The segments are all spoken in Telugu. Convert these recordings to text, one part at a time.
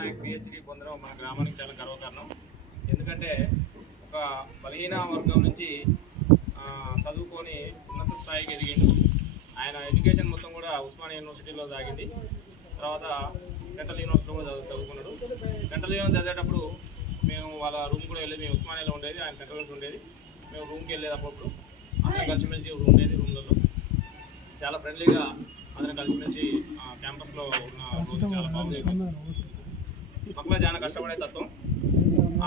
నాయక్ పిహెచ్డి పొందడం మన గ్రామానికి చాలా గర్వకారణం. ఎందుకంటే ఒక బలహీన వర్గం నుంచి చదువుకొని ఉన్నత స్థాయికి ఎదిగిండు. ఆయన ఎడ్యుకేషన్ మొత్తం కూడా ఉస్మానియా యూనివర్సిటీలో సాగింది. తర్వాత సెంట్రల్ యూనివర్సిటీలో కూడా చదువుకున్నాడు. సెంట్రల్ యూనివర్సిటీ చదివేటప్పుడు మేము వాళ్ళ రూమ్ కూడా వెళ్ళేది. మేము ఉస్మానియాలో ఉండేది, ఆయన సెంట్రల్ యూనివర్సిటీ ఉండేది. మేము రూమ్కి వెళ్ళేది అప్పుడు అందరం కలిసిమెలిసి ఉండేది. రూమ్లలో చాలా ఫ్రెండ్లీగా అందరం కలిసిమెలిసి క్యాంపస్లో ఉన్న రోజు చాలా బాగుంది. మక్కల చాలా కష్టపడే తత్వం.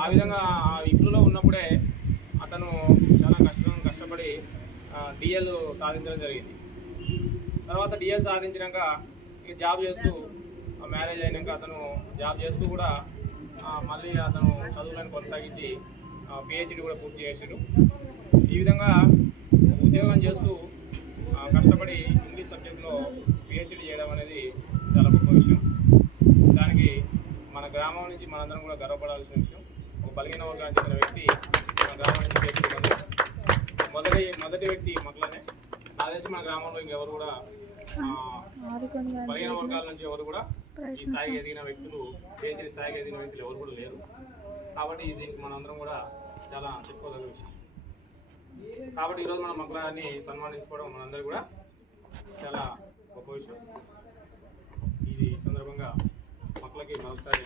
ఆ విధంగా ఆ ఇంట్లో ఉన్నప్పుడే అతను చాలా కష్టపడి డిఎల్ సాధించడం జరిగింది. తర్వాత డిఎల్ సాధించినాక ఇక జాబ్ చేస్తూ మ్యారేజ్ అయినాక అతను జాబ్ చేస్తూ కూడా మళ్ళీ అతను చదువులను కొనసాగించి పిహెచ్డి కూడా పూర్తి చేశాడు. ఈ విధంగా ఉద్యోగం చేస్తూ కష్టపడి ఇంగ్లీష్ సబ్జెక్ట్లో పిహెచ్డి చేయడం అనేది చాలా గొప్ప విషయం. దానికి మన గ్రామం నుంచి మనందరం కూడా గర్వపడాల్సిన విషయం. ఒక బలహీన వర్గానికి చెందిన వ్యక్తి మన గ్రామం నుంచి పిహెచ్డి పొందారు. మొదటి వ్యక్తి మక్కలనే. నా తెలిసి మన గ్రామంలో ఇంకెవరు కూడా బలహీన వర్గాల నుంచి ఎవరు కూడా ఈ స్థాయికి ఎదిగిన వ్యక్తులు, పిహెచ్డి స్థాయికి ఎదిగిన వ్యక్తులు ఎవరు కూడా లేరు. కాబట్టి దీనికి మనందరం కూడా చాలా చెప్పుకోదగ్గ విషయం. కాబట్టి ఈరోజు మనం మక్కలని సన్మానించుకోవడం మనందరూ కూడా చాలా గొప్ప విషయం. ఇది సందర్భంగా మక్కలకి మరోసారి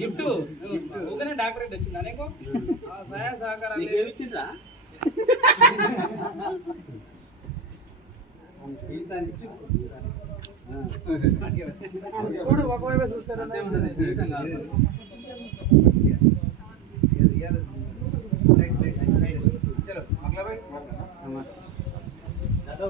గిఫ్ట్ ఊకనే డాక్టరేట్ వచ్చిందా నీకు? సహాయ సహకారాలు ఇచ్చిండ్రా? చూడు ఒకవైపు చూస్తారా? చలో